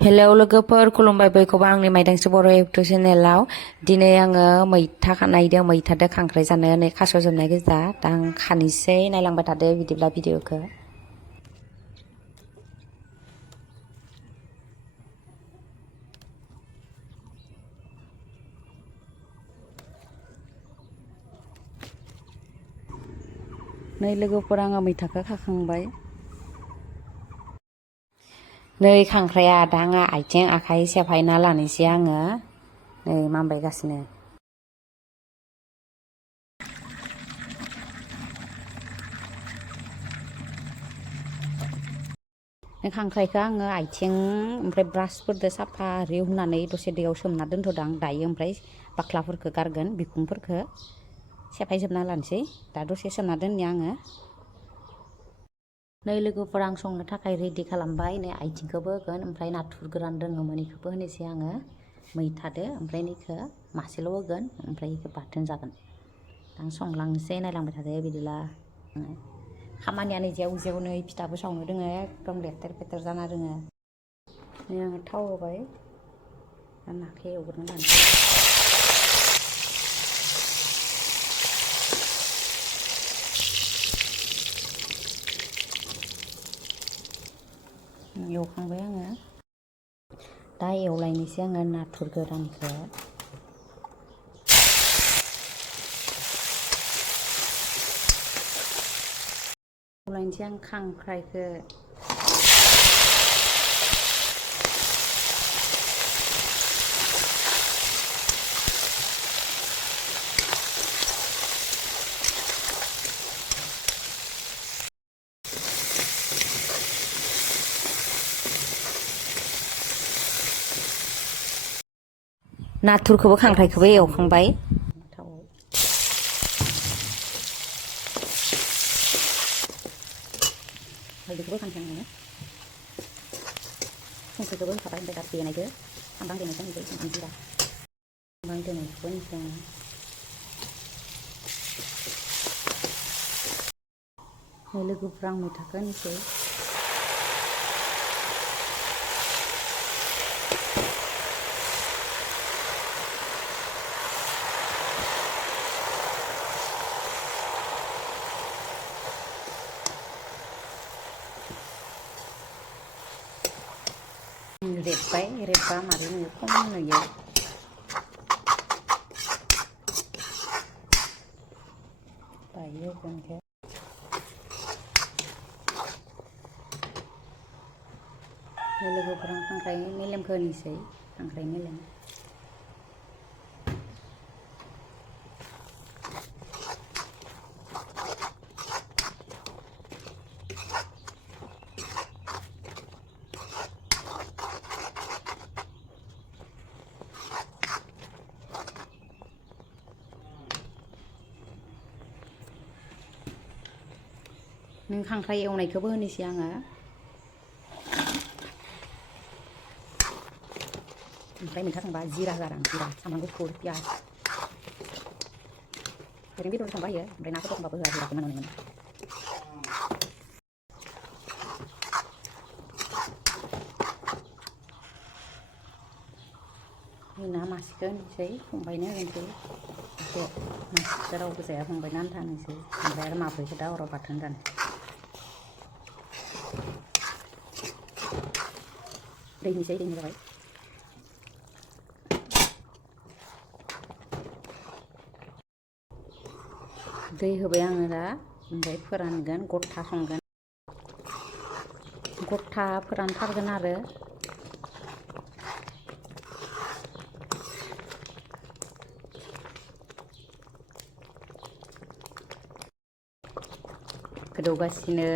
hello लोगोफोर खुलुमबाय बयखौबो आंनि मायदांस्रि बर' इउटुब चेनेलाव दिनै आङो मैथा नायदों मैथादो खांख्राइ जानो नै खास'जोबनाय गोजा दा आं खानोसै नायलांबाय थादो बिदिब्ला भिडिअखौ नै लोगोफोर आङो मैथाखौ खाखांबाय नै खांख्राइया दा आङो आथिं आखाइ सेफायना लानोसै आङो नै मामबायगासिनो खांख्राइखौ आङो आथिं ओमफ्राय ब्रासफोरजों साफा हुनानै दसे दैयाव सोमना दोनथ'दों आं दायो ओमफ्राय बाख्लाफोरखौ गारगोन बिखुंफोरखौ सेफायजोबना लानोसै दा दसे सोमना दोननि आङो नै लोगोफोर आं संनो थाखाय रेडि खालामबाय नै आथिंखौबो होगोन ओमफ्राय नाथुर गोरान दङमोन बेखौबो होनोसै आङो मैथादो ओमफ्राय नैखौ मासेल' होगोन ओमफ्राय बेखौ बाथोन जागोन आं संलांनोसै नायलांबाय थादो बिदिब्ला खामानियानो जेव जेव नै फिथाबो सावनो दोङो एकदम लेथेर फेथेर जाना दोङो नै आङो थाव होबाय नाखौ एवग्रोना लानोसै एवखांबाय आङो दा एवलायनोसै आङो नाथुर गोरानखौ एवलायनोसै आं खांख्राइखौ नाथुरखौबो खांख्राइखौबो एवखांबाय हालदैखौबो खांखांबाय संख्रिखौबो होखाबाय ओमफ्राय दा देनायखौ सामब्राम देनायखौ होनोसै सामब्राम जिरा सामब्राम देनायखौबो होनोसै आङो लोगोफ्रा आं मैथाखौ होनोसै रेबबाय रेबबा मारै नुयो खम नुयो दायो होगोनखौ लोगोफोरा खांख्राइ मेलेमखौ होनोसै खांख्राइ मेलेम नों खांख्राइ एवनायखौबो होनोसै आङो ओमफ्राय मैथा संबा जिरा होआं जिरा सामब्राम गुफुर पियास ओरैनो बेदर संबा होयो ओमफ्राय नाफोर संबाबो होआ जिराखौ नुनो मोनो ना मासेखौ होनोसै फंबायनो होनोसै एसे मासेखौ रावबो जाया फंबायनो आन्था होनोसै ओमफ्राय आरो माब्रैखौ दा हराव बाथोन जानो दै होनोसै दै होबाय दै होबाय आङो दा ओमफ्राय फोरानगोन गथा संगोन गथा फोरानथारगोन आरो गोदौगासिनो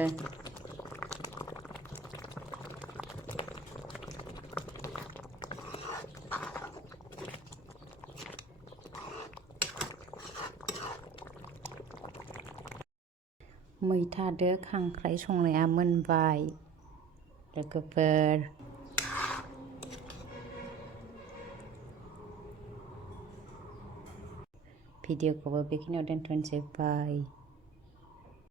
मैथादो खांख्राइ संनाया मोनबाय लोगोफोर भिडिअखौबो बेखिनियाव दोनथ'नोसै बाय